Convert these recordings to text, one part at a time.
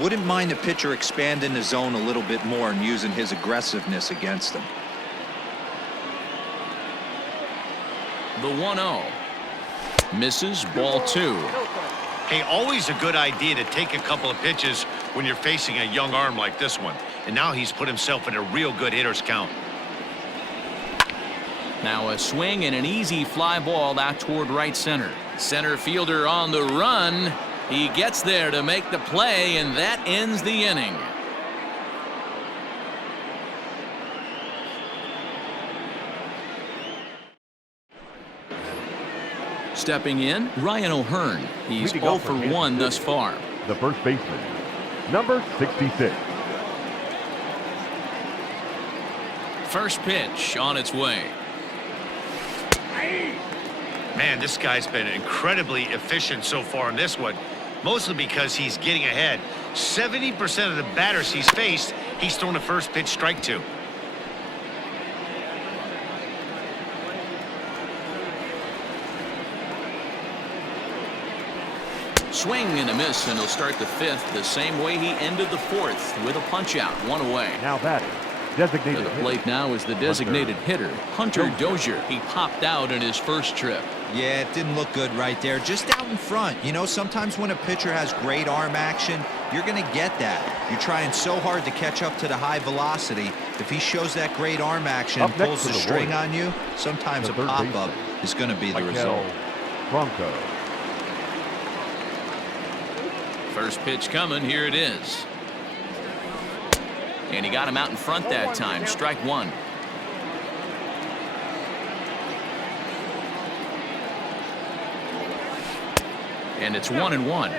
Wouldn't mind the pitcher expanding the zone a little bit more and using his aggressiveness against them. The 1-0. Misses, ball 2. Hey, always a good idea to take a couple of pitches when you're facing a young arm like this one. And now he's put himself in a real good hitter's count. Now a swing and an easy fly ball out toward right center. Center fielder on the run. He gets there to make the play, and that ends the inning. Stepping in, Ryan O'Hearn. He's 0 for 1 thus far. The first baseman, number 66. First pitch on its way. Man, this guy's been incredibly efficient so far in this one, mostly because he's getting ahead. 70% of the batters he's faced, he's thrown a first pitch strike to. Swing and a miss, and he'll start the 5th the same way he ended the 4th with a punch out, 1 away. Now batting, designated to the plate now is the designated hitter, Hunter Dozier. He popped out in his first trip. Yeah, it didn't look good right there. Just out in front. You know, sometimes when a pitcher has great arm action, you're going to get that. You're trying so hard to catch up to the high velocity. If he shows that great arm action and pulls the string on you, sometimes a pop-up is going to be the result. Bronco. First pitch coming. Here it is. And he got him out in front that time. Strike 1. And it's 1-1.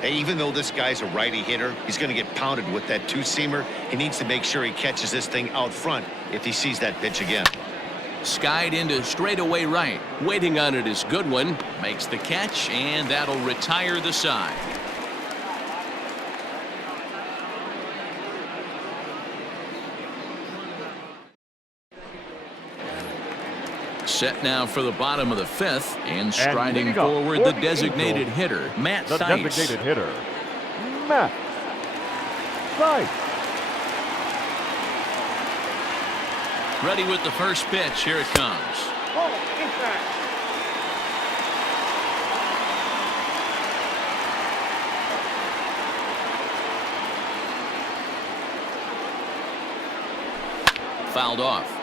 Hey, even though this guy's a righty hitter, he's going to get pounded with that two-seamer. He needs to make sure he catches this thing out front if he sees that pitch again. Skied into straightaway right. Waiting on it is Goodwin. Makes the catch, and that'll retire the side. Set now for the bottom of the 5th, and striding forward the designated hitter, Matt Theis. The designated hitter, Matt Theis. Ready with the first pitch. Here it comes. Fouled off.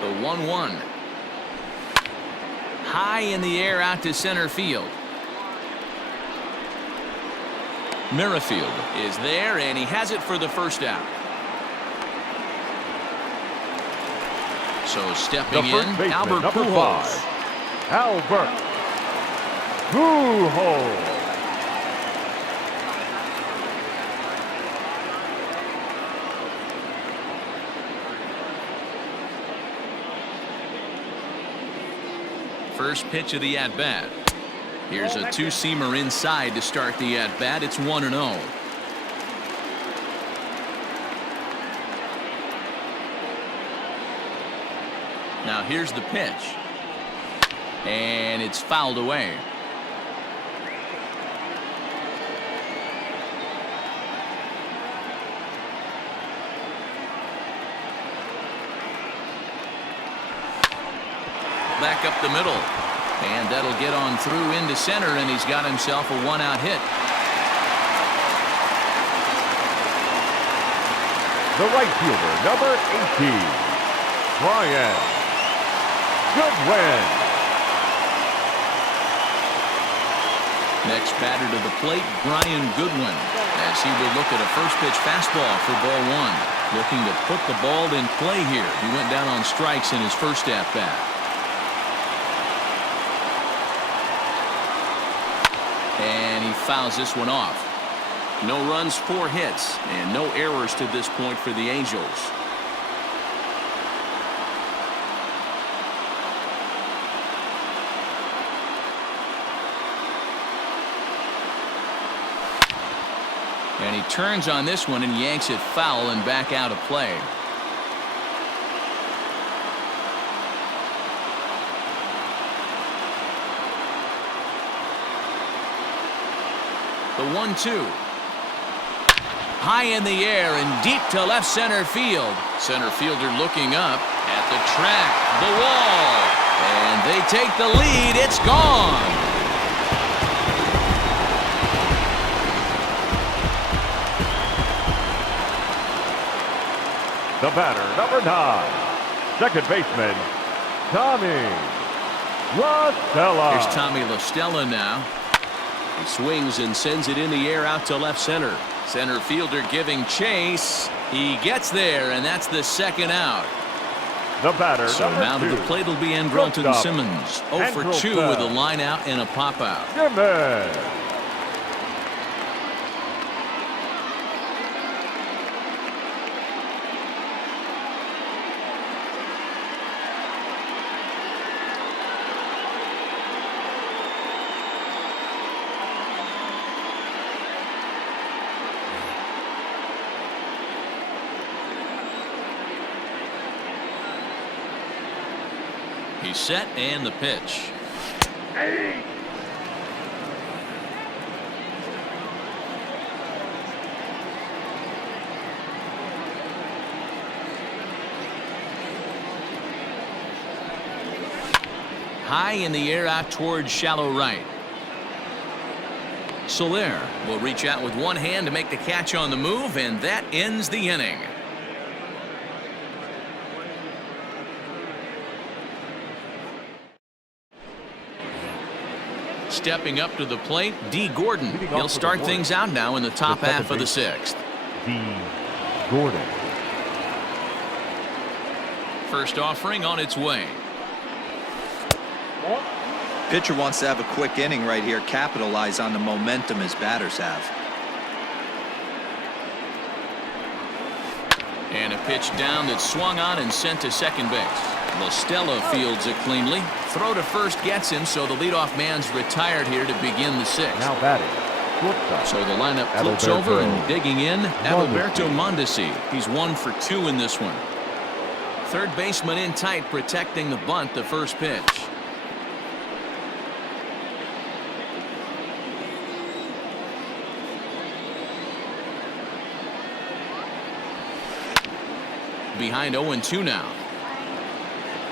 The 1-1. High in the air out to center field. Merrifield is there, and he has it for the first out. So stepping in, Albert Pujols. Albert Pujols. First pitch of the at-bat. Here's a two-seamer inside to start the at-bat. It's 1-0. Now here's the pitch. And it's fouled away. Back up the middle, and that'll get on through into center, and he's got himself a 1-out hit. The right fielder, number 18, Brian Goodwin. Next batter to the plate, Brian Goodwin, as he will look at a first pitch fastball for ball 1. Looking to put the ball in play here. He went down on strikes in his first at bat. And he fouls this one off. No runs, 4 hits, and no errors to this point for the Angels. And he turns on this one and yanks it foul and back out of play. The 1-2. High in the air and deep to left center field. Center fielder looking up at the track, the wall, and they take the lead. It's gone. The batter, number 9, second baseman, Tommy La Stella. Here's Tommy La Stella now. He swings and sends it in the air out to left center. Center fielder giving chase. He gets there, and that's the second out. The batter, So number now to 2, the plate will be Andrelton shortstop, Simmons. 0 for 2 with a line out and a pop out. Simmons. He's set and the pitch. High in the air out towards shallow right. Soler will reach out with one hand to make the catch on the move, and that ends the inning. Stepping up to the plate, D. Gordon. He'll start things out now in the top half of the 6th. D. Gordon. First offering on its way. Pitcher wants to have a quick inning right here, capitalize on the momentum his batters have. And a pitch down that's swung on and sent to second base. La Stella fields it cleanly. Throw to first gets him, so the leadoff man's retired here to begin the 6th. Now batting, shortstop. So the lineup flips Adalberto over and digging in, Adalberto Mondesi. He's 1 for 2 in this one. Third baseman in tight, protecting the bunt, the first pitch. Behind 0-2 now.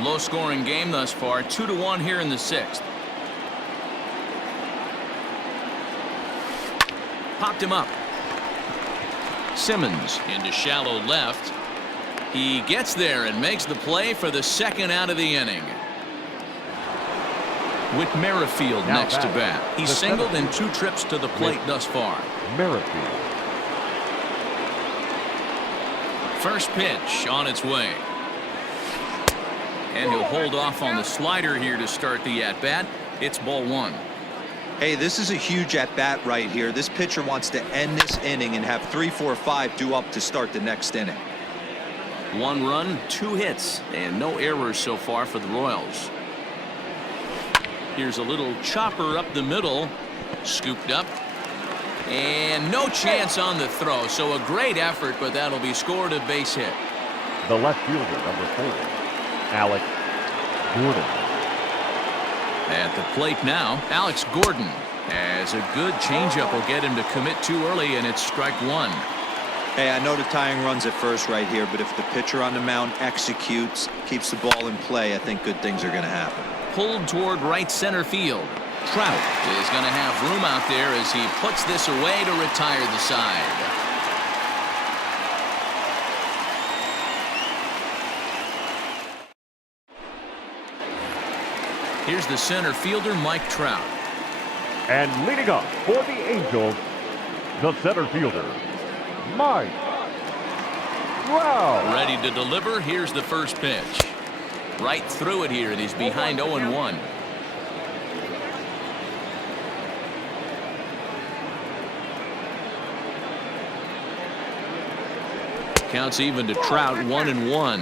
Low scoring game thus far, 2-1 here in the 6th. Popped him up. Simmons into shallow left. He gets there and makes the play for the second out of the inning. With Merrifield Now next to bat. He's the singled in 2 seventh. trips to the plate thus far. Merrifield. First pitch on its way. And he'll hold off on the slider here to start the at-bat. It's ball 1. Hey, this is a huge at-bat right here. This pitcher wants to end this inning and have 3, 4, 5 due up to start the next inning. 1 run, 2 hits, and no errors so far for the Royals. Here's a little chopper up the middle. Scooped up. And no chance on the throw. So a great effort, but that'll be scored a base hit. The left fielder, number 4, Alex Gordon. At the plate now, Alex Gordon has a good changeup. Will get him to commit too early, and it's strike 1. Hey, I know the tying runs at first right here, but if the pitcher on the mound executes, keeps the ball in play, I think good things are going to happen. Pulled toward right center field. Trout is going to have room out there as he puts this away to retire the side. Here's the center fielder, Mike Trout. And leading up for the Angels, the center fielder, Mike Trout. Ready to deliver. Here's the first pitch. Right through it here, and he's behind 0-1. Counts even to Trout, 1-1.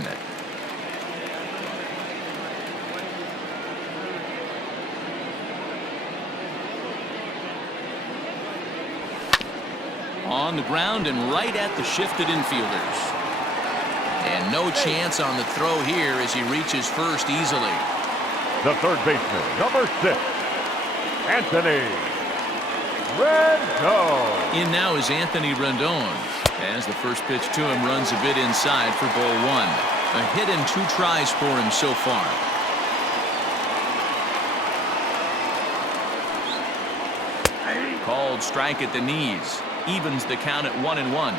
On the ground and right at the shifted infielders. And no chance on the throw here as he reaches first easily. The third baseman, number 6, Anthony Rendon. In now is Anthony Rendon. As the first pitch to him runs a bit inside for ball one. A hit and 2 tries for him so far. Called strike at the knees. Evens the count at 1-1.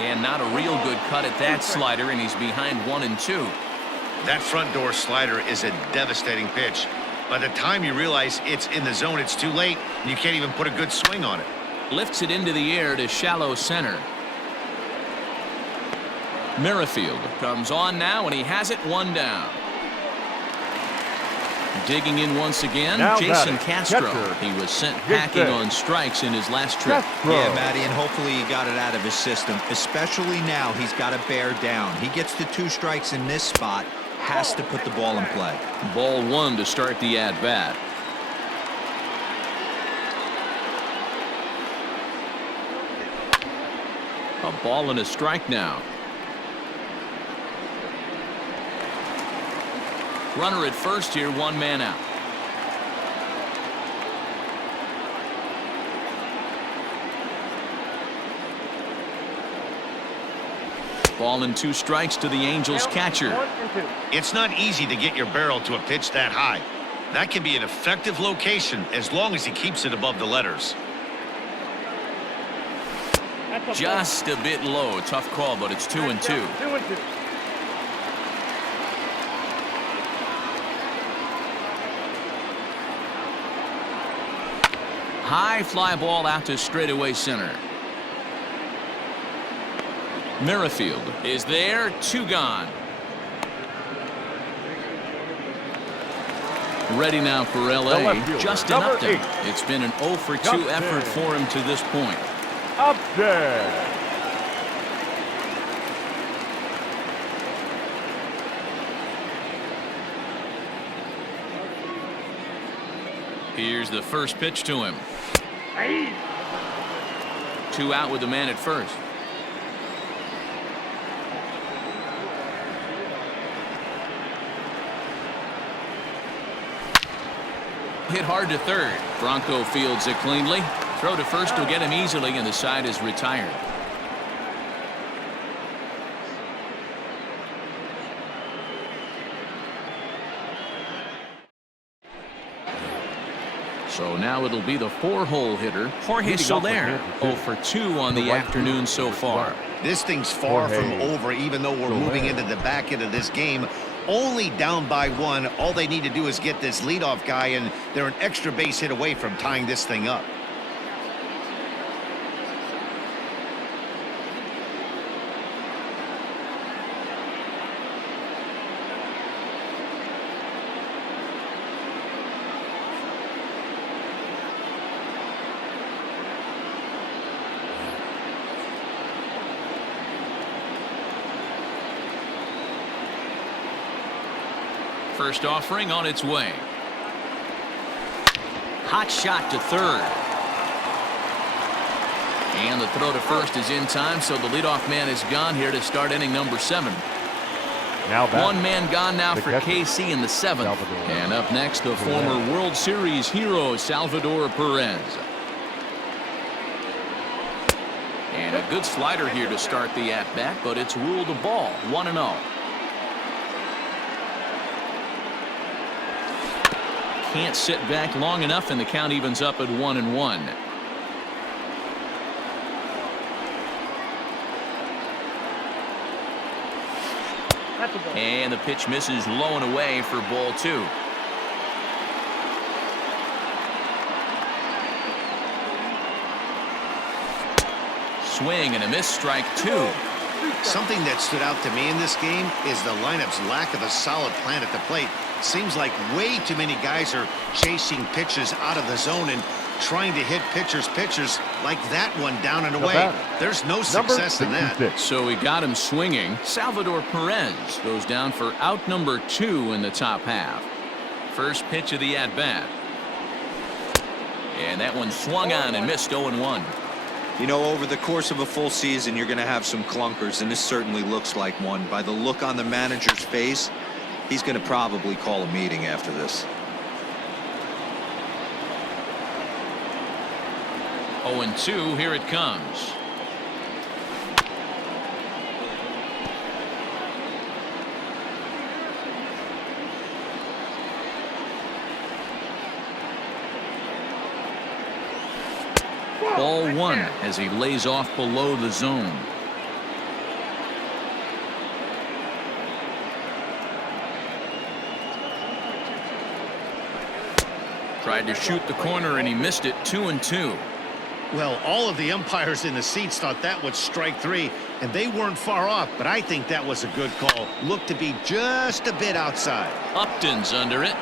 And not a real good cut at that slider, and he's behind 1-2. That front door slider is a devastating pitch. By the time you realize it's in the zone, it's too late, and you can't even put a good swing on it. Lifts it into the air to shallow center. Merrifield comes on now, and he has it 1 down. Digging in once again, now Jason Castro. catcher. He was sent packing on strikes in his last trip. Castro. Yeah, Matty, and hopefully he got it out of his system. Especially now, he's got to bear down. He gets the 2 strikes in this spot, has to put the ball in play. Ball 1 to start the at-bat. A ball and a strike now. Runner at first here, 1 man out. Ball and 2 strikes to the Angels catcher. It's not easy to get your barrel to a pitch that high. That can be an effective location as long as he keeps it above the letters. Just a bit low. Tough call, but it's 2-2. High fly ball out to straightaway center. Merrifield is there. 2 gone. Ready now for LA. Justin Upton. It's been an 0 for 2 effort for him to this point. Upton. Here's the first pitch to him. 2 out with the man at first. Hit hard to third. Bronco fields it cleanly. Throw to first will get him easily, and the side is retired. So now it'll be the 4-hole hitter, Jorge Soler. 0 for 2 on the afternoon so far. This thing's far from over, even though we're moving into the back end of this game. Only down by 1. All they need to do is get this leadoff guy, and they're an extra base hit away from tying this thing up. First offering on its way. Hot shot to third. And the throw to first is in time, so the leadoff man is gone here to start inning number 7. Now back. 1 man gone now The for catcher, KC in the 7th. Salvador. And up next, the former World Series hero, Salvador Perez. And a good slider here to start the at-bat, but it's ruled a ball. 1-0. Can't sit back long enough, and the count evens up at 1-1. And the pitch misses low and away for ball 2. Swing and a miss, strike 2. Something that stood out to me in this game is the lineup's lack of a solid plan at the plate. Seems like way too many guys are chasing pitches out of the zone and trying to hit pitchers like that one down and away. There's no success in that. So he got him swinging. Salvador Perez goes down for out number 2 in the top half. First pitch of the at-bat. And that one swung on and missed. 0-1. You know, over the course of a full season, you're going to have some clunkers, and this certainly looks like one. By the look on the manager's face, He's going to probably call a meeting after this. 0-2, here it comes. Ball one as he lays off below the zone. Tried to shoot the corner and he missed it. 2-2. Well, all of the umpires in the seats thought that was strike three, and they weren't far off, but I think that was a good call. Looked to be just a bit outside. Upton's under it.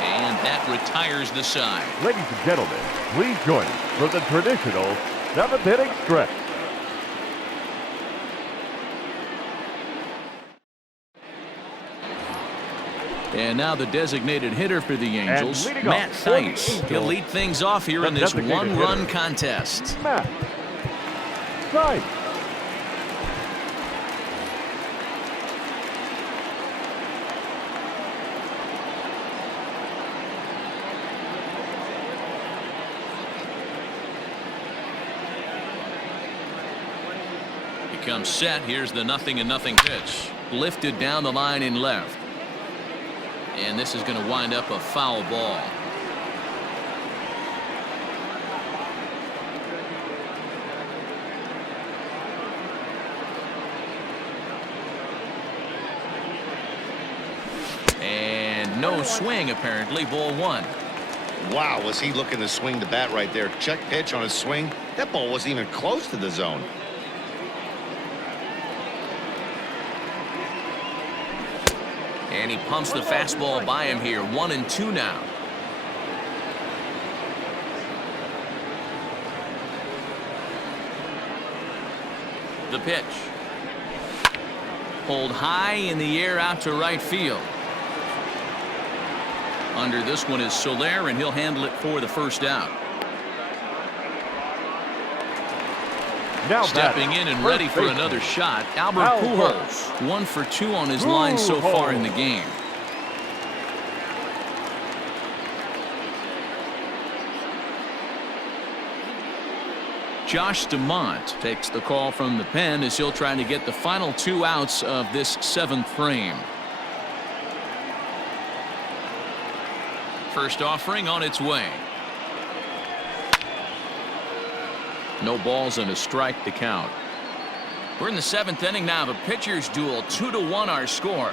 And that retires the side. Ladies and gentlemen, please join us for the traditional seventh-inning stretch. And now the designated hitter for the Angels, Matt for the Theis. Angels, He'll lead things off here in this one-run contest. Matt Theis. He comes set. Here's the 0-0 pitch. Lifted down the line in left. And this is going to wind up a foul ball. And no swing, apparently. Ball one. Wow, was he looking to swing the bat right there. Check pitch on his swing. That ball wasn't even close to the zone. And he pumps the fastball by him here. 1-2 now. The pitch. Pulled high in the air out to right field. Under this one is Soler, and he'll handle it for the first out. Now stepping in and ready for another shot, Albert Pujols. 1 for 2 on his line so far in the game. Josh DeMont takes the call from the pen as he'll try to get the final 2 outs of this 7th frame. First offering on its way. No balls and a strike to count. We're in the 7th inning now of a pitcher's duel. 2-1 our score.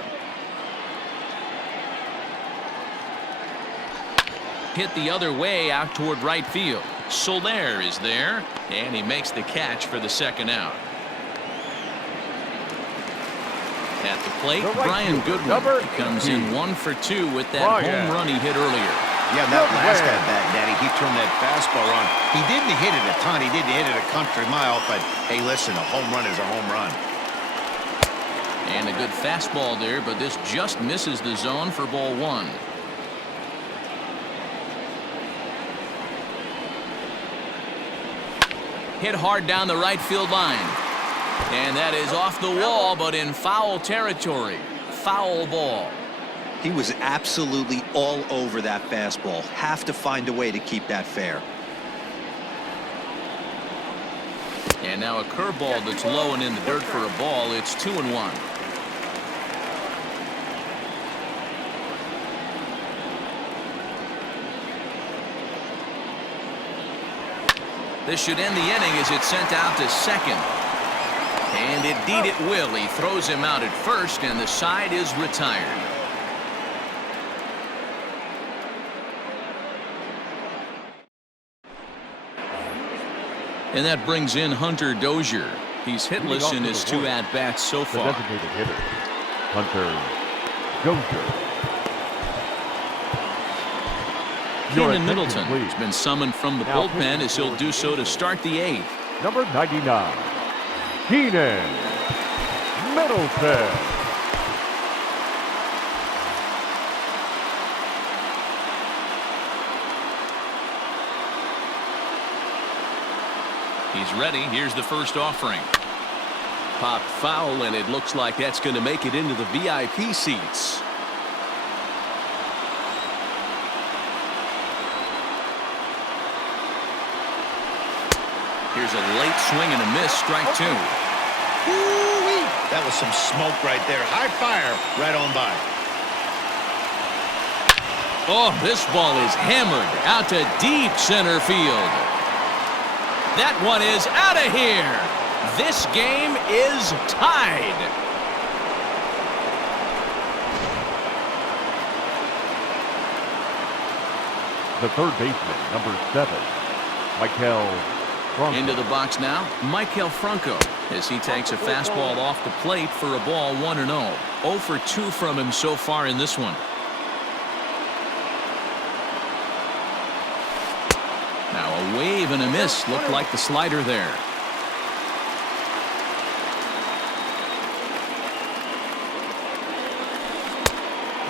Hit the other way out toward right field. Soler is there, and he makes the catch for the 2nd out. At the plate, Brian Goodwin comes in 1 for 2 with that home run he hit earlier. Yeah, that last at bat, Daddy, he turned that fastball on. He didn't hit it a ton. He didn't hit it a country mile, but hey, listen, a home run is a home run. And a good fastball there, but this just misses the zone for ball 1. Hit hard down the right field line. And that is off the wall, but in foul territory. Foul ball. He was absolutely all over that fastball. Have to find a way to keep that fair. And now a curveball that's low and in the dirt for a ball. It's 2-1. This should end the inning as it's sent out to second. And indeed it will. He throws him out at first, and the side is retired. And that brings in Hunter Dozier. He's hitless in his 2 at-bats so far. The designated hitter, Hunter Dozier. Keenan Middleton has been summoned from the bullpen as he'll do so to start the 8th. Number 99, Keenan Middleton. He's ready. Here's the first offering. Popped foul, and it looks like that's going to make it into the VIP seats. Here's a late swing and a miss, strike two. Woo-wee. That was some smoke right there. High fire right on by. Oh, this ball is hammered out to deep center field. That one is out of here. This game is tied. The third baseman, number 7, Michael Franco. Into the box now, Michael Franco, as he takes a fastball off the plate for a ball 1-0. 0 for 2 from him so far in this one. Now a wave and a miss. Looked like the slider there.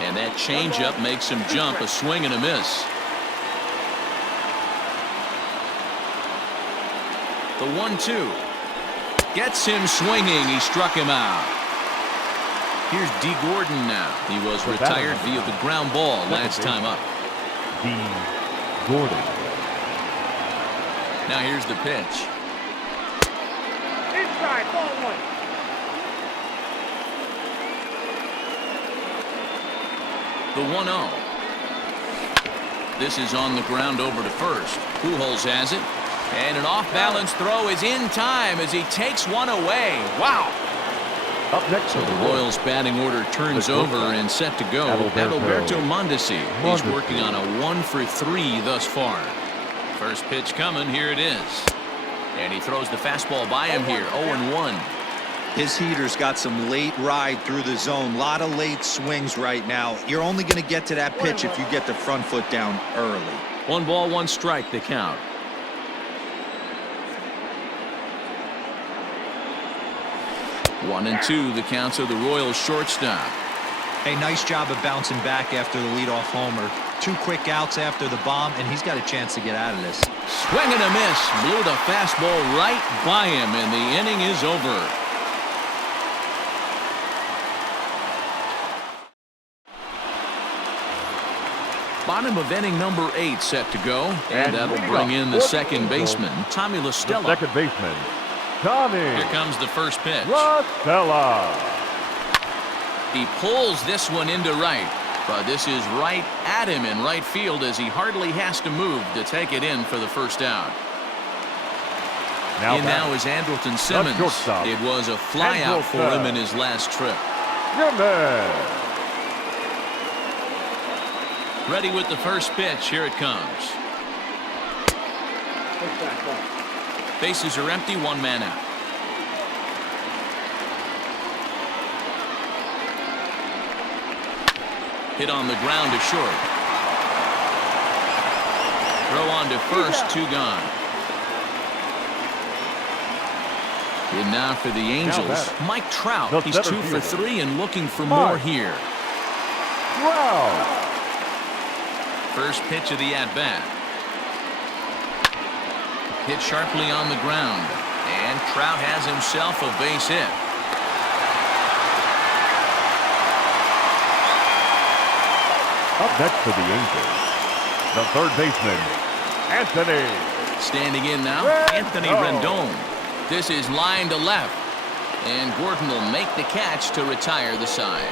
And that changeup makes him jump. A swing and a miss. The 1-2 gets him swinging. He struck him out. Here's D. Gordon now. He was retired via the ground ball last time up. D. Gordon. Now here's the pitch. Inside, ball 1. The 1-0. This is on the ground over to first. Pujols has it. And an off-balance throw is in time as he takes one away. Wow. Up next, so the Royals batting order turns over and set to go. Adalberto Mondesi. He's working on a 1 for 3 thus far. First pitch coming. Here it is. And he throws the fastball by him here. 0-1. His heater's got some late ride through the zone. A lot of late swings right now. You're only going to get to that pitch if you get the front foot down early. 1 ball, 1 strike, the count. One and two, the counts of the Royals shortstop. Hey, nice job of bouncing back after the leadoff homer. 2 quick outs after the bomb, and he's got a chance to get out of this. Swing and a miss. Blew the fastball right by him, and the inning is over. Bottom of inning number 8 set to go, and that'll bring in the second baseman, Tommy La Stella. Second baseman, Tommy. Here comes the first pitch. La Stella. He pulls this one into right, but this is right at him in right field as he hardly has to move to take it in for the first out. Now is Andrelton Simmons. It was a flyout for him in his last trip. Ready with the first pitch. Here it comes. Bases are empty. 1 man out. Hit on the ground to short. Throw on to first. 2 gone. And now for the Angels, Mike Trout. He's 2 for 3 and looking for more here. Wow. First pitch of the at-bat. Hit sharply on the ground. And Trout has himself a base hit. Up next for the Angels, the third baseman, Anthony. Standing in now, Anthony Rendon. This is line to left. And Gordon will make the catch to retire the side.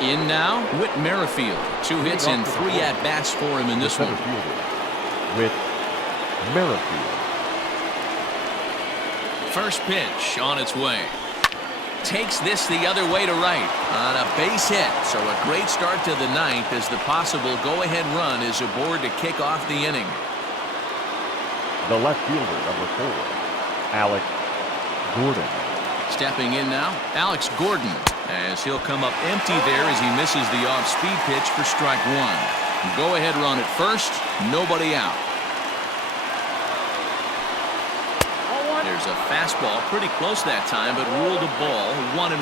In now, Whit Merrifield. 2 hits and 3 at-bats for him in this one. Whit Merrifield. First pitch on its way. Takes this the other way to right on a base hit. So a great start to the 9th as the possible go-ahead run is aboard to kick off the inning. The left fielder, number 4, Alex Gordon. Stepping in now, Alex Gordon, as he'll come up empty there as he misses the off-speed pitch for strike 1. Go-ahead run at first, nobody out. There's a fastball pretty close that time, but ruled a ball. 1-1.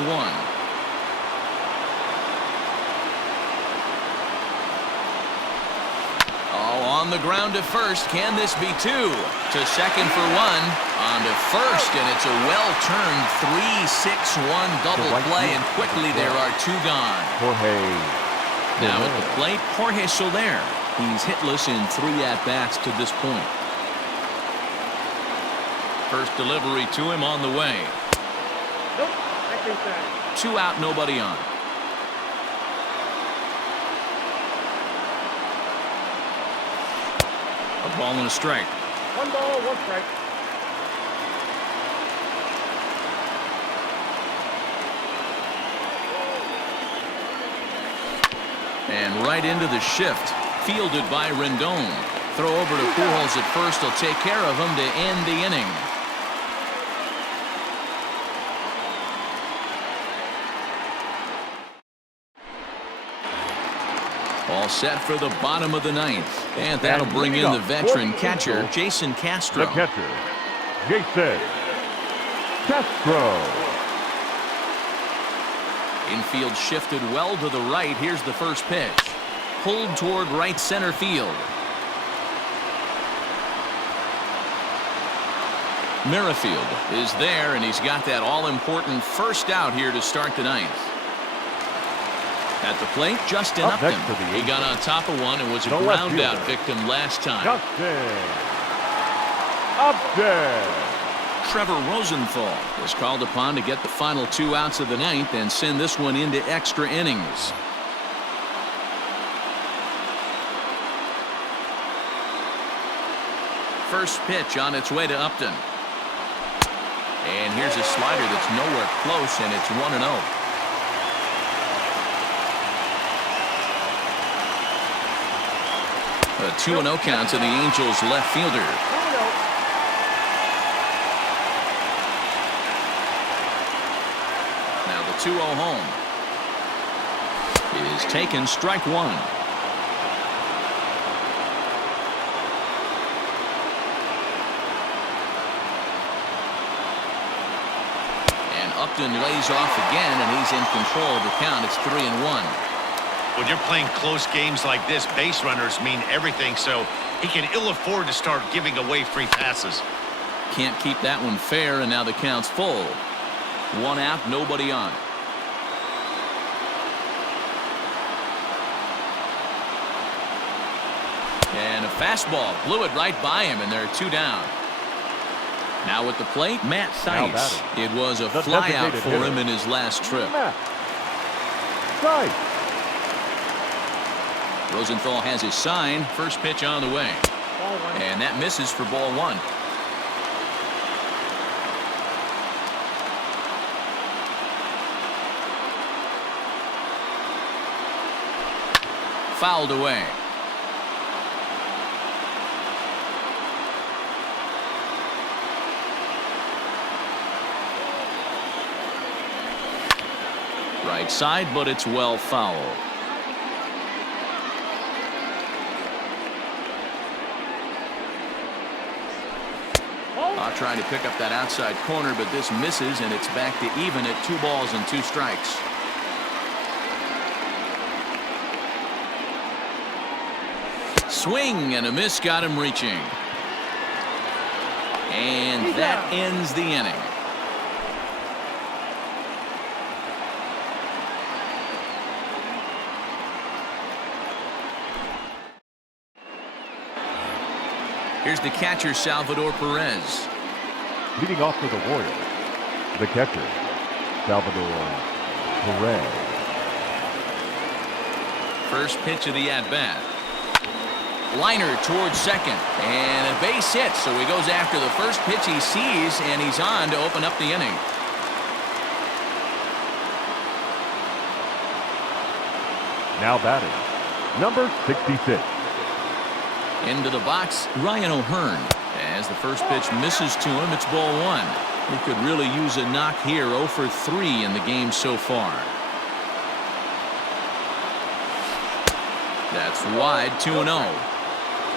On the ground to first. Can this be two? To second for one. On to first, and it's a well-turned 3-6-1 double play, and quickly there are two gone. Now at the plate, Jorge Soler. He's hitless in 3 at-bats to this point. First delivery to him on the way. Nope, I think that. 2 out, nobody on. A ball and a strike. 1 ball, 1 strike. And right into the shift. Fielded by Rendon. Throw over to Pujols at first. He'll take care of him to end the inning. All set for the bottom of the 9th. And that'll bring in the veteran catcher, Jason Castro. The catcher, Jason Castro. Infield shifted well to the right. Here's the first pitch. Pulled toward right center field. Merrifield is there, and he's got that all-important first out here to start the 9th. At the plate, Justin Upton. He got on top of one and was a ground out victim last time. Justin Upton. Trevor Rosenthal is called upon to get the final 2 outs of the 9th and send this one into extra innings. First pitch on its way to Upton. And here's a slider that's nowhere close, and it's 1-0. A 2-0 count to the Angels left fielder. Now the 2-0 home is taken, strike 1. And Upton lays off again, and he's in control of the count. It's 3-1. When you're playing close games like this, base runners mean everything, so he can ill afford to start giving away free passes. Can't keep that one fair, and now the count's full. 1 out, nobody on. And a fastball blew it right by him, and there are 2 down. Now at the plate, Matt Theis. It was a flyout for him in his last trip. Rosenthal has his sign. First pitch on the way. And that misses for ball 1. Fouled away. Right side, but it's well foul. Trying to pick up that outside corner, but this misses, and it's back to even at 2 balls and 2 strikes. Swing and a miss got him reaching. And that ends the inning. Here's the catcher, Salvador Perez. Leading off for the Royals, the catcher, Salvador Perez. First pitch of the at-bat. Liner towards second, and a base hit, so he goes after the first pitch he sees, and he's on to open up the inning. Now batting, number 66. Into the box, Ryan O'Hearn. As the first pitch misses to him, it's ball 1. He could really use a knock here. 0 for 3 in the game so far. That's wide, 2-0.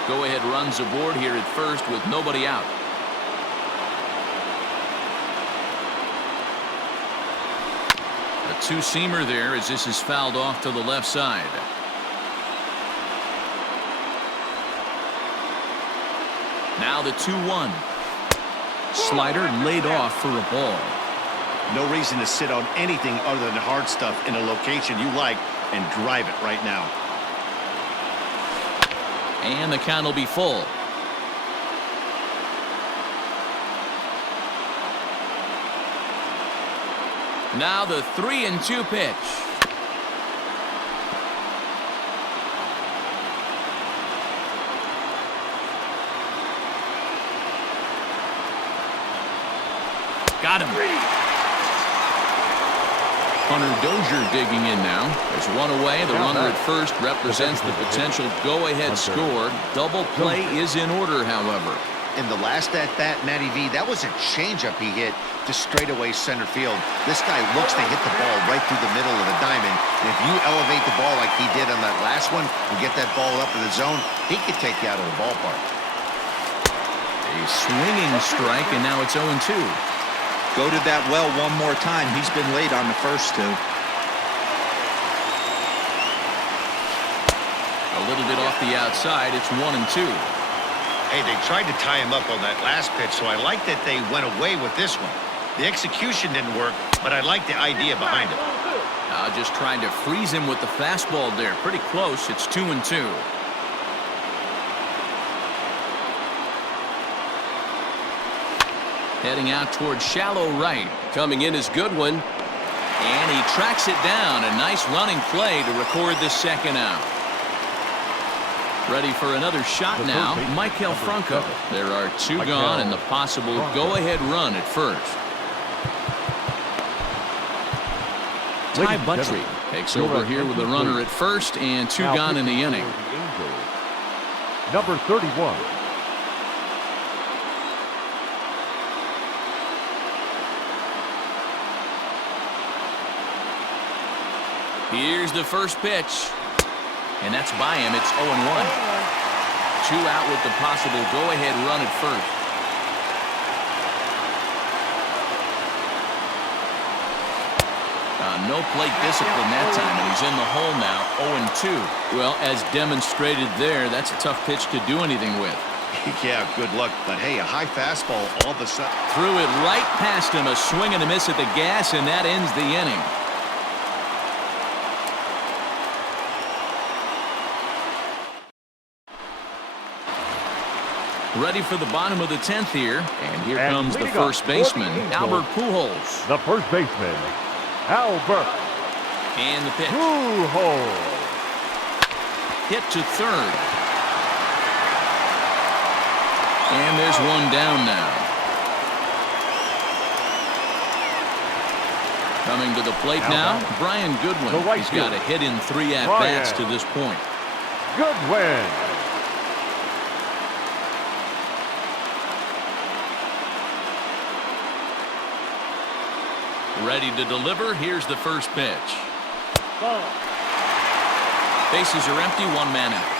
Go-ahead runs aboard here at first with nobody out. A 2-seamer there as this is fouled off to the left side. Now the 2-1. Slider laid off for a ball. No reason to sit on anything other than hard stuff in a location you like and drive it right now. And the count will be full. Now the 3-2 pitch. Got him. Hunter Dozier digging in now. There's one away. The runner at first represents the potential go-ahead score. Double play is in order, however. In the last at-bat, Matty V, that was a changeup he hit to straightaway center field. This guy looks to hit the ball right through the middle of the diamond. And if you elevate the ball like he did on that last one and get that ball up in the zone, he could take you out of the ballpark. A swinging strike, and now it's 0-2. Go to that well one more time. He's been late on the first two. A little bit off the outside. It's 1-2. Hey, they tried to tie him up on that last pitch, so I like that they went away with this one. The execution didn't work, but I like the idea behind it. Just trying to freeze him with the fastball there. Pretty close. It's 2-2. Heading out towards shallow right. Coming in is Goodwin. And he tracks it down. A nice running play to record the second out. Ready for another shot now, Maikel Franco. There are two gone and the possible go-ahead run at first. Ty Buttrey takes over here with a runner at first and two gone in the inning. Number 31. Here's the first pitch. And that's by him. It's 0-1. 2 out with the possible go-ahead run at first. No plate discipline that time, and he's in the hole now, 0-2. Well, as demonstrated there, that's a tough pitch to do anything with. Yeah, good luck. But, hey, a high fastball all of a sudden. Threw it right past him, a swing and a miss at the gas, and that ends the inning. Ready for the bottom of the 10th here. And here comes the first baseman, Albert Pujols. The first baseman, Albert. And the pitch. Pujols. Hit to third. And there's one down now. Coming to the plate now, Brian Goodwin. He's got a hit in 3 at-bats to this point. Goodwin. Ready to deliver. Here's the first pitch. Bases are empty, 1 man out.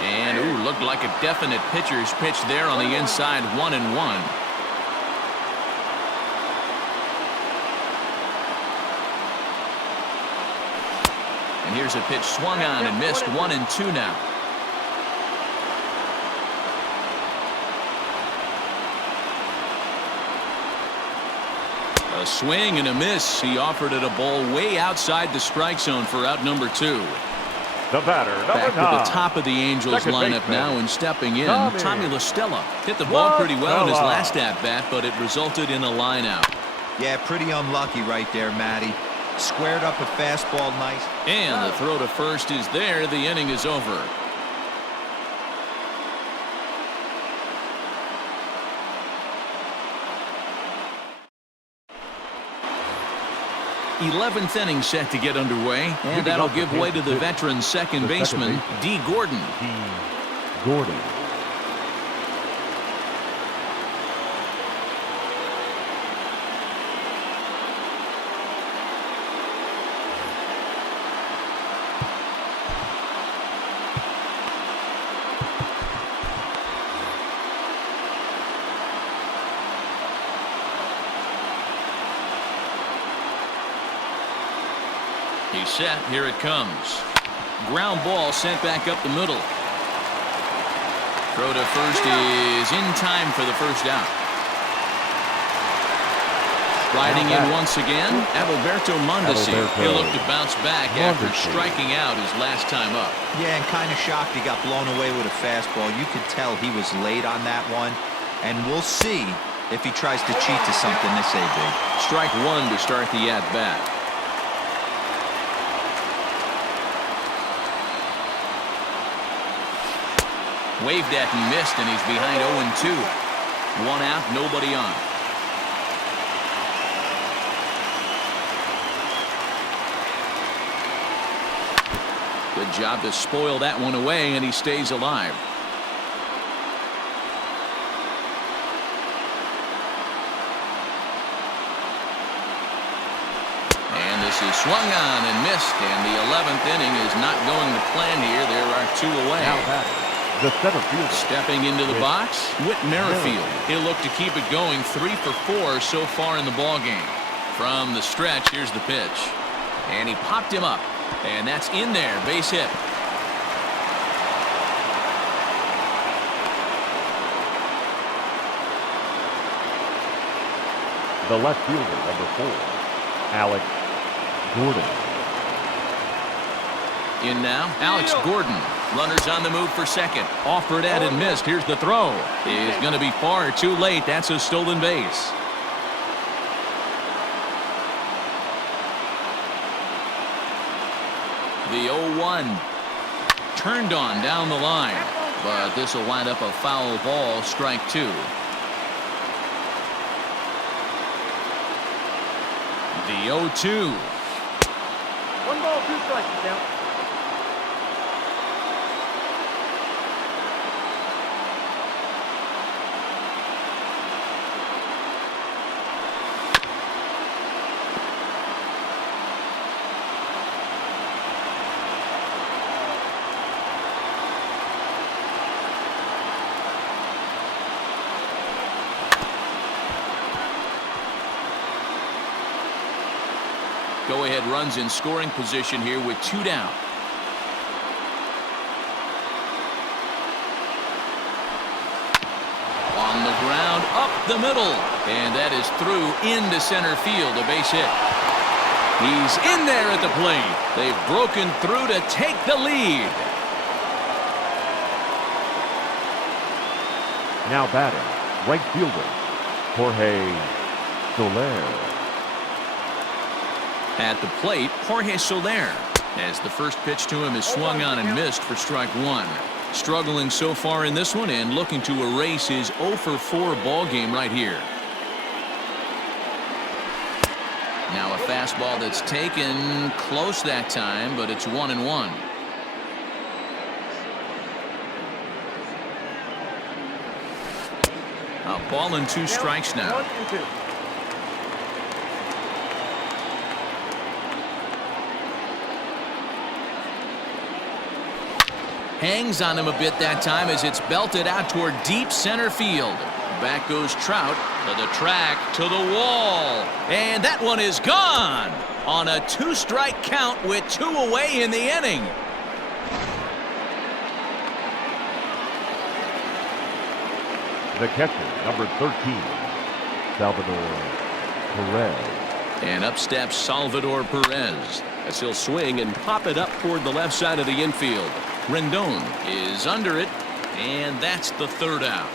And looked like a definite pitcher's pitch there on the inside, 1-1. And here's a pitch swung on and missed, 1-2 now. A swing and a miss. He offered it a ball way outside the strike zone for out number 2. The batter, back to the top of the Angels lineup now and stepping in, Tommy La Stella. Hit the ball pretty well in his last at-bat, but it resulted in a line out. Yeah, pretty unlucky right there, Matty. Squared up a fastball nice. And the throw to first is there. The inning is over. Eleventh inning set to get underway, and that'll give way to the veteran second baseman, D. Gordon. D. Gordon. He's set. Here it comes. Ground ball sent back up the middle. Throw to first is in time for the first out. Riding in once again, Adalberto Mondesi. He'll look to bounce back after striking out his last time up. Yeah, and kind of shocked he got blown away with a fastball. You could tell he was late on that one. And we'll see if he tries to cheat to something this AB. Strike one to start the at-bat. Waved at and missed, and he's behind 0-2. One out, nobody on. Good job to spoil that one away, and he stays alive. And this is swung on and missed, and the 11th inning is not going to plan here. There are two away. The center fielder. Stepping into the box, Whit Merrifield. He'll look to keep it going. 3 for 4 so far in the ball game. From the stretch, here's the pitch. And he popped him up. And that's in there. Base hit. The left fielder, number 4, Alex Gordon. In now, Alex Gordon. Runners on the move for second. Offered at and missed. Here's the throw. Is going to be far too late. That's a stolen base. The 0-1 turned on down the line, but this will wind up a foul ball. Strike two. The 0-2. 1 ball, 2 strikes now. Go-ahead runs in scoring position here with 2 down. On the ground, up the middle. And that is through into center field, a base hit. He's in there at the plate. They've broken through to take the lead. Now batting, right fielder, Jorge Soler. At the plate, Jorge Soler, as the first pitch to him is swung on and missed for strike one. Struggling so far in this one and looking to erase his 0 for 4 ball game right here. Now a fastball that's taken close that time, but it's 1-1. A ball and 2 strikes now. Hangs on him a bit that time as it's belted out toward deep center field. Back goes Trout to the track, to the wall. And that one is gone on a 2-strike count with 2 away in the inning. The catcher, number 13, Salvador Perez. And up steps Salvador Perez as he'll swing and pop it up toward the left side of the infield. Rendon is under it, and that's the 3rd out.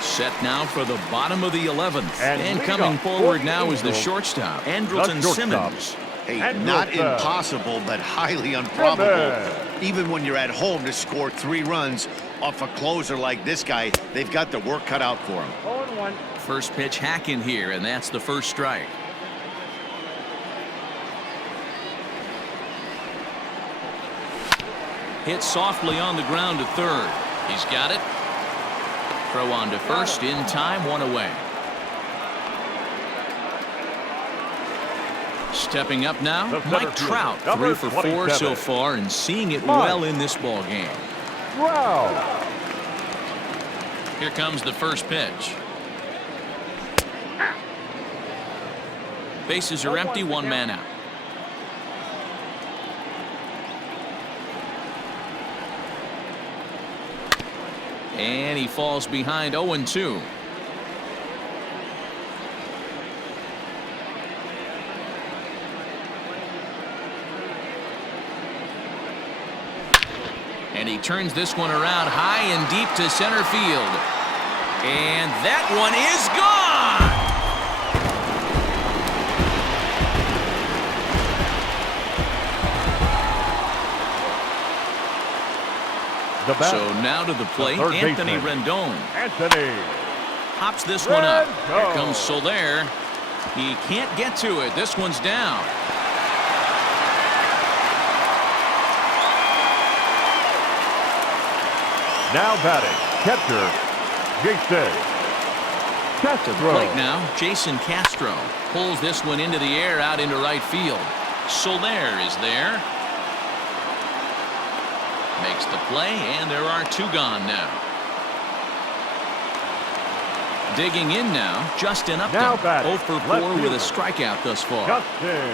Set now for the bottom of the 11th. And coming forward now is the shortstop, Andrelton Simmons. Hey, not impossible, but highly improbable. Even when you're at home to score 3 runs off a closer like this guy, they've got the work cut out for him. 0-1. First pitch hacking here, and that's the first strike. Hit softly on the ground to third. He's got it. Throw on to first in time, 1 away. Stepping up now, Mike Trout, 3 for 4 so far and seeing it well in this ball game. Round. Here comes the first pitch. Bases are empty, one man out. And he falls behind 0-2. And he turns this one around high and deep to center field. And that one is gone! So now to the plate, Anthony Rendon. Hops this one up. Here comes Soler. He can't get to it. This one's down. Now batting, catcher, Jason To the plate Castro. now, Jason Castro pulls this one into the air out into right field. Soler is there. Makes the play, and there are two gone now. Digging in now, Justin Upton. Now batting, 0 for 4 left with a fielder. strikeout thus far. Justin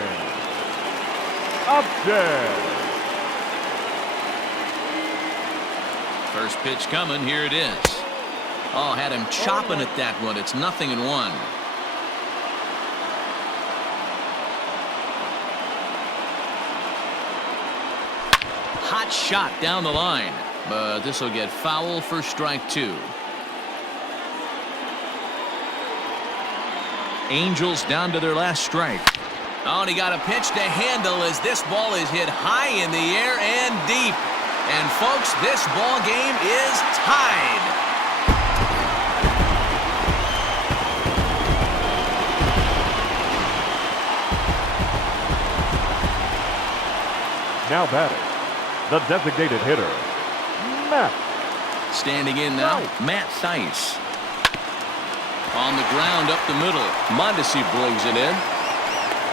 Upton. First pitch coming. Here it is. Oh, had him chopping at that one. It's 0-1. Hot shot down the line, but this will get foul for strike two. Angels down to their last strike. Oh, and he got a pitch to handle as this ball is hit high in the air and deep. And folks, this ball game is tied. Now batting, the designated hitter, Matt. Standing in now, Matt Theis. On the ground up the middle. Mondesi brings it in.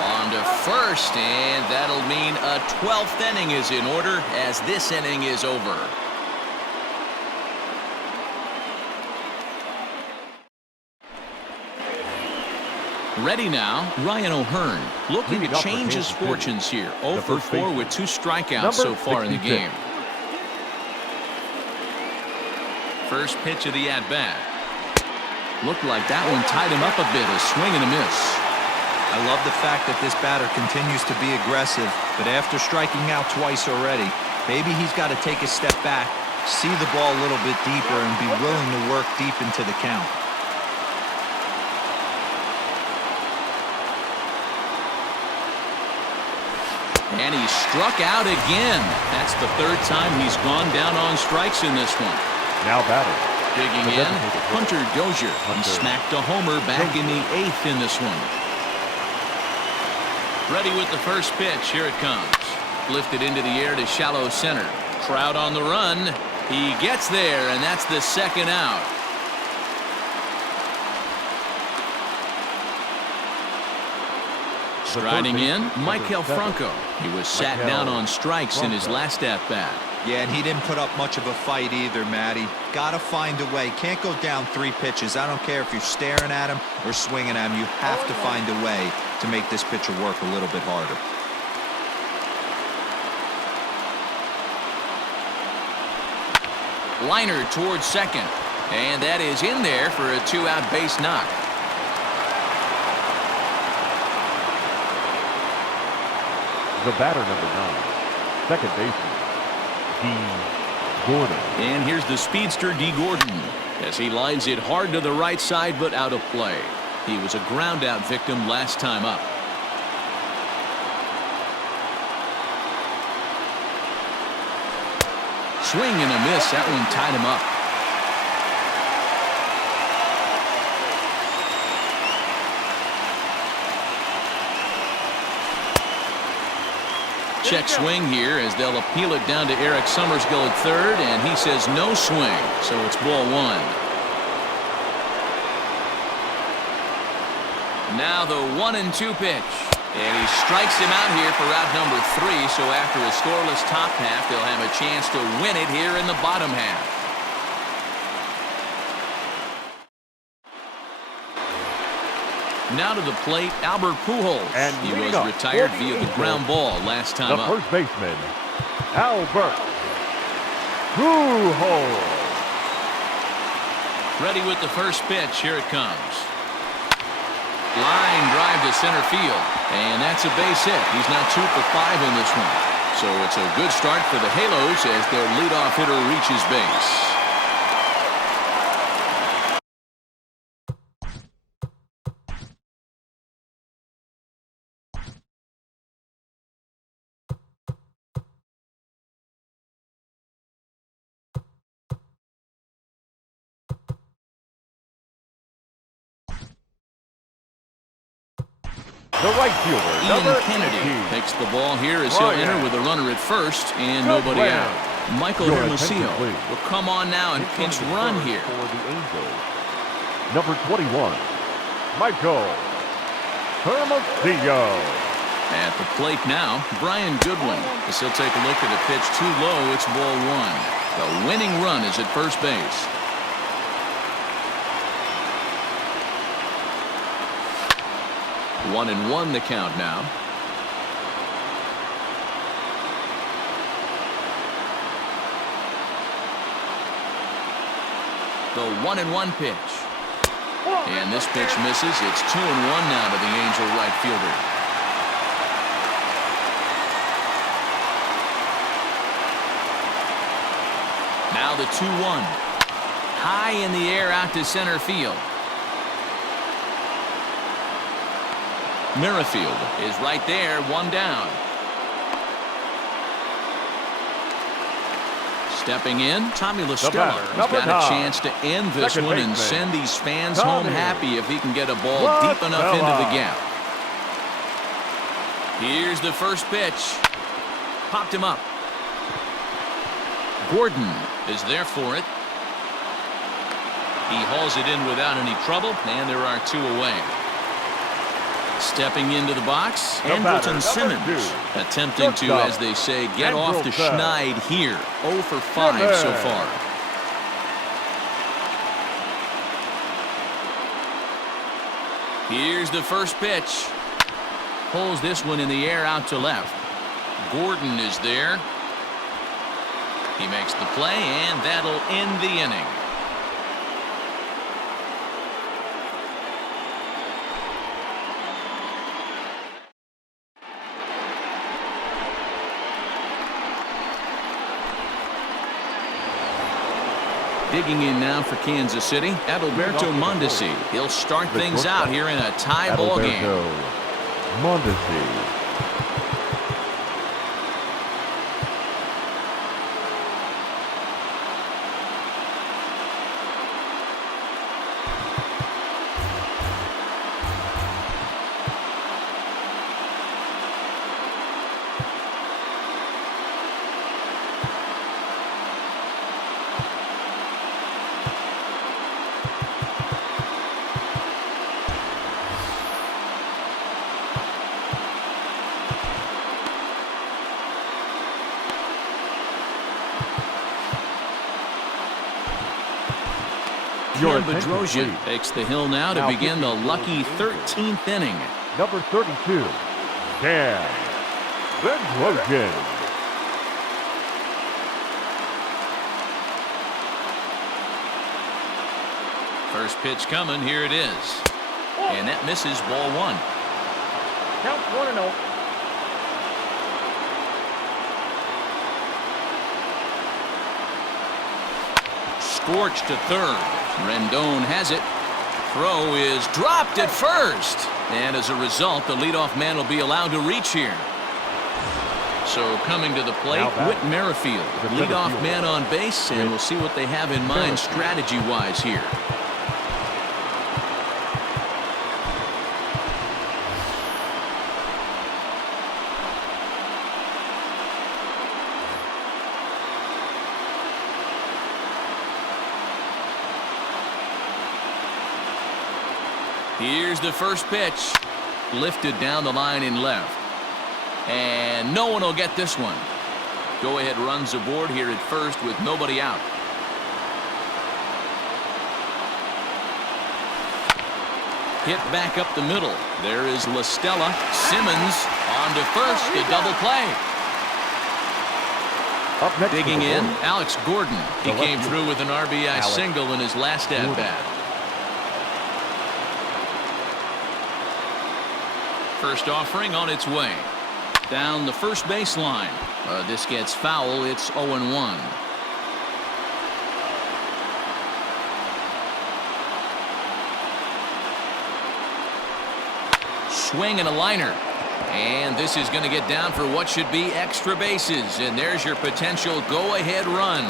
On to first, and that'll mean a 12th inning is in order as this inning is over. Ready now, Ryan O'Hearn looking to change his fortunes here. 0 for 4 with 2 strikeouts so far in the game. First pitch of the at-bat. Looked like that one tied him up a bit. A swing and a miss. I love the fact that this batter continues to be aggressive, but after striking out twice already, maybe he's got to take a step back, see the ball a little bit deeper, and be willing to work deep into the count. And he struck out again. That's the third time he's gone down on strikes in this one. Now batting, Digging in, Hunter Dozier. He smacked a homer back in the 8th in this one. Ready with the first pitch. Here it comes. Lifted into the air to shallow center. Trout on the run. He gets there, and that's the second out. Striding in, Maikel Franco. He was sat down on strikes in his last at-bat. Yeah, and he didn't put up much of a fight either, Matty. Got to find a way. Can't go down 3 pitches. I don't care if you're staring at him or swinging at him. You have to find a way to make this pitcher work a little bit harder. Liner towards second. And that is in there for a 2-out base knock. the batter, number 9, second baseman, D. Gordon. And here's the speedster, D. Gordon, as he lines it hard to the right side, but out of play. He was a ground-out victim last time up. Swing and a miss. That one tied him up. Check swing here as they'll appeal it down to Eric Summersgill at third, and he says no swing, so it's ball 1. Now the 1-2 pitch. And he strikes him out here for out number 3. So after a scoreless top half, they'll have a chance to win it here in the bottom half. Now to the plate, Albert Pujols. And he was up retired the via the Angels, ground ball last time the up. first baseman, Albert Pujols. Ready with the first pitch. Here it comes. Line drive to center field. And that's a base hit. He's now 2 for 5 in this one. So it's a good start for the Halos as their leadoff hitter reaches base. The right fielder, Ian number Kennedy 18. takes the ball here as he'll enter with a runner at first and Good nobody play. out. Michael Your Hermosillo attention, please. will come on now and pinch run here. For the Angels, number 21, Michael Hermosillo. At the plate now, Brian Goodwin. As he'll take a look at a pitch too low, it's ball 1. The winning run is at first base. One and one the count now. The 1-1 pitch. And this pitch misses. It's 2-1 now to the Angel right fielder. Now the 2-1. High in the air out to center field. Merrifield is right there, 1 down. Stepping in, Tommy LaStella has got a chance to end this Second one and baseman, send these fans Tommy home happy if he can get a ball deep enough into the gap. Here's the first pitch. Popped him up. Gordon is there for it. He hauls it in without any trouble, and there are 2 away. Stepping into the box, Andrelton Simmons attempting to, as they say, get off the schneid here. 0 for 5 so far. Here's the first pitch. Pulls this one in the air out to left. Gordon is there. He makes the play, and that'll end the inning. Digging in now for Kansas City, Adalberto Mondesi. He'll start things out here in a tie ball game. Mondesi. Ken Bedrosian takes the hill now to begin the lucky 13th inning. Number 32, Ken Bedrosian. First pitch coming. Here it is. And that misses, ball 1. Count 1-0. Scorched to third. Rendon has it. Throw is dropped at first. And as a result, the leadoff man will be allowed to reach here. So coming to the plate, Whit Merrifield, leadoff man on base, and we'll see what they have in mind strategy-wise here. Here's the first pitch. Lifted down the line in left. And no one will get this one. Go-ahead runs aboard here at first with nobody out. Hit back up the middle. There is La Stella. Simmons on to first. A double play. Up next Digging in, Alex Gordon. He came through with an RBI single in his last at-bat. First offering on its way. Down the first baseline. This gets foul. It's 0-1. Swing and a liner. And this is going to get down for what should be extra bases. And there's your potential go-ahead run.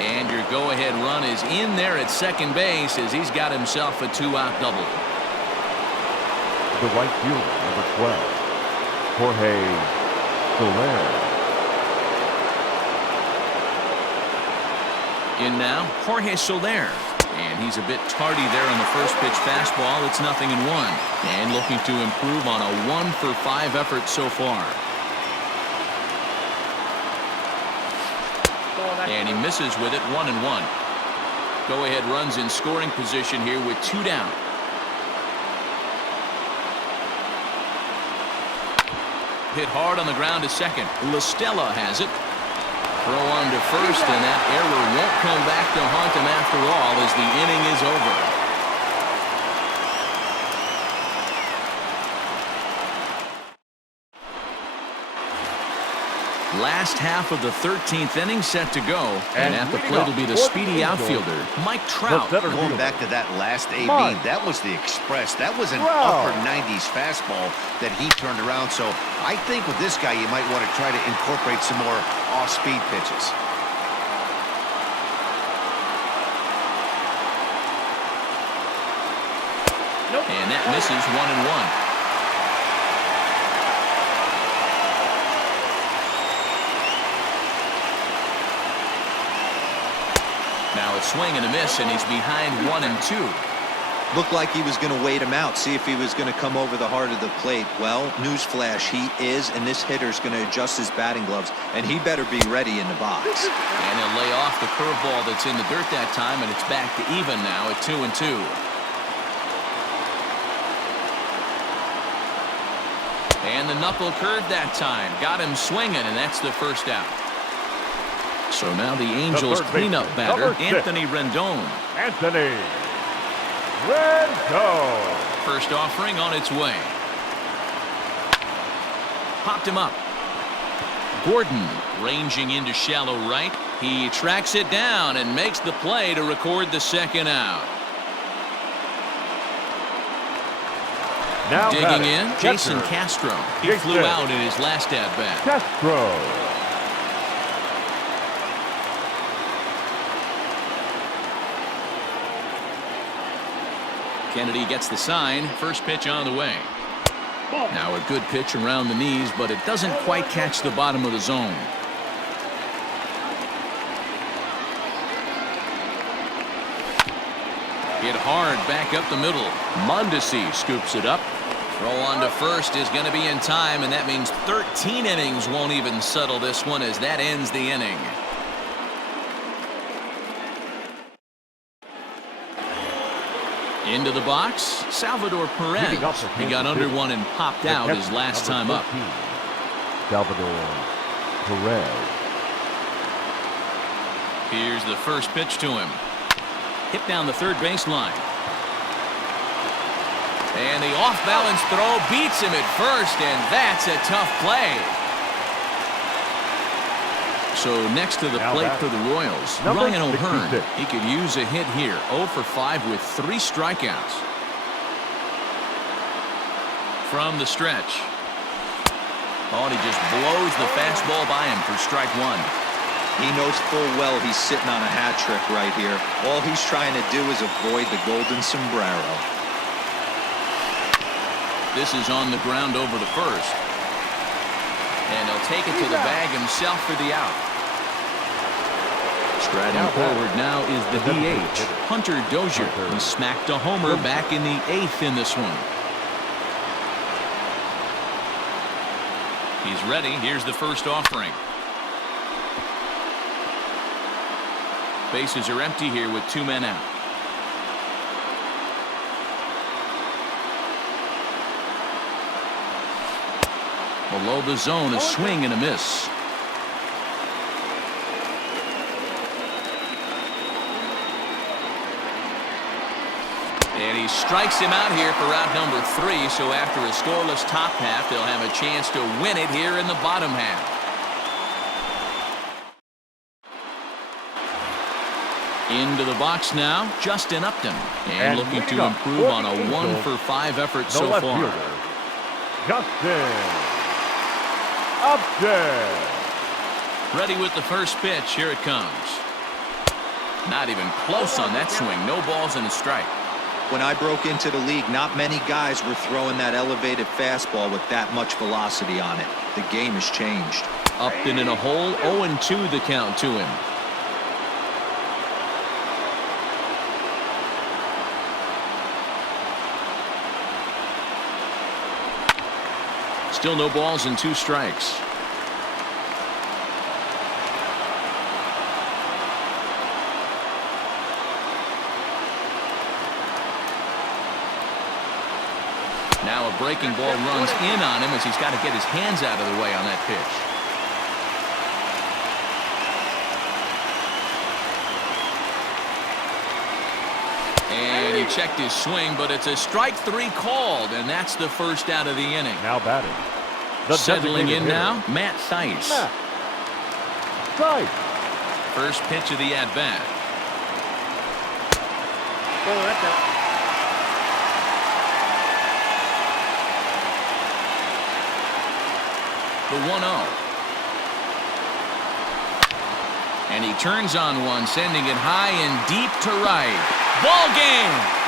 And your go-ahead run is in there at second base as he's got himself a 2-out double. The right fielder, number 12, Jorge Soler. In now, Jorge Soler. And he's a bit tardy there on the first pitch fastball. It's 0-1. And looking to improve on a 1-for-5 effort so far. And he misses with it. 1-1. Go-ahead runs in scoring position here with 2 down. Hit hard on the ground to second. La Stella has it. Throw on to first, and that error won't come back to haunt him after all as the inning is over. Last half of the 13th inning set to go, and at the plate will be the speedy outfielder, Mike Trout. Going back to that last AB, that was the express. That was an upper 90s fastball that he turned around. So I think with this guy, you might want to try to incorporate some more off-speed pitches. And that misses. 1-1. Now a swing and a miss, and he's behind 1-2. Looked like he was going to wait him out, see if he was going to come over the heart of the plate. Well, newsflash, he is, and this hitter's going to adjust his batting gloves, and he better be ready in the box. And he'll lay off the curveball that's in the dirt that time, and it's back to even now at 2-2. And the knuckle curve that time. Got him swinging, and that's the first out. So now the Angels cleanup batter, Anthony Rendon. Anthony Rendon. First offering on its way. Popped him up. Gordon ranging into shallow right. He tracks it down and makes the play to record the second out. Now digging in, Jason Castro. He flew out in his last at-bat. Castro. Kennedy gets the sign. First pitch on the way. Now a good pitch around the knees, but it doesn't quite catch the bottom of the zone. Hit hard back up the middle. Mondesi scoops it up. Throw on to first is going to be in time, and that means 13 innings won't even settle this one as that ends the inning. Into the box, Salvador Perez. He got under one and popped out his last time up. Salvador Perez. Here's the first pitch to him. Hit down the third baseline. And the off-balance throw beats him at first, and that's a tough play. So next to the plate for the Royals, Ryan O'Hearn. He could use a hit here. 0 for 5 with 3 strikeouts. From the stretch. Oh, and he just blows the fastball by him for strike 1. He knows full well he's sitting on a hat trick right here. All he's trying to do is avoid the golden sombrero. This is on the ground over to first. And he'll take it to the bag himself for the out. Striding forward now is the DH, Hunter Dozier. He smacked a homer back in the 8th in this one. He's ready. Here's the first offering. Bases are empty here with 2 men out. Below the zone, a swing and a miss. And he strikes him out here for out number 3. So after a scoreless top half, they'll have a chance to win it here in the bottom half. Into the box now, Justin Upton. And looking to improve on a 1-for-5 effort so far. Justin Upton. Ready with the first pitch. Here it comes. Not even close on that swing. No balls and a strike. When I broke into the league, not many guys were throwing that elevated fastball with that much velocity on it. The game has changed. Upton in a hole, 0-2 the count to him. Still no balls and 2 strikes. Now a breaking ball runs in on him as he's got to get his hands out of the way on that pitch. And he checked his swing, but it's a strike 3 called, and that's the first out of the inning. Now batting. Settling in now, Matt Thaiss. First pitch of the at-bat. Oh, that's out. The 1-0. And he turns on one, sending it high and deep to right. Ball game.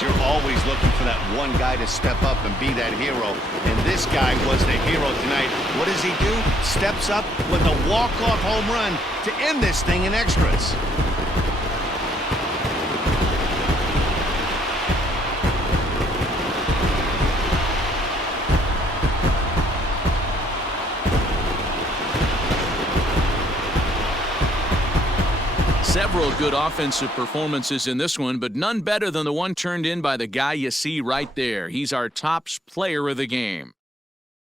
You're always looking for that one guy to step up and be that hero. And this guy was the hero tonight. What does he do? Steps up with a walk-off home run to end this thing in extras. Several good offensive performances in this one, but none better than the one turned in by the guy you see right there. He's our top player of the game.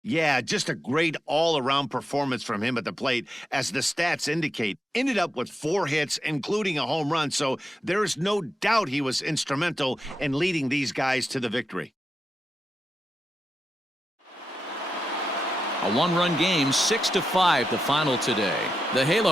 Yeah, just a great all-around performance from him at the plate, as the stats indicate. Ended up with 4 hits, including a home run, so there is no doubt he was instrumental in leading these guys to the victory. A 1-run game, 6-5 the final today. The Halo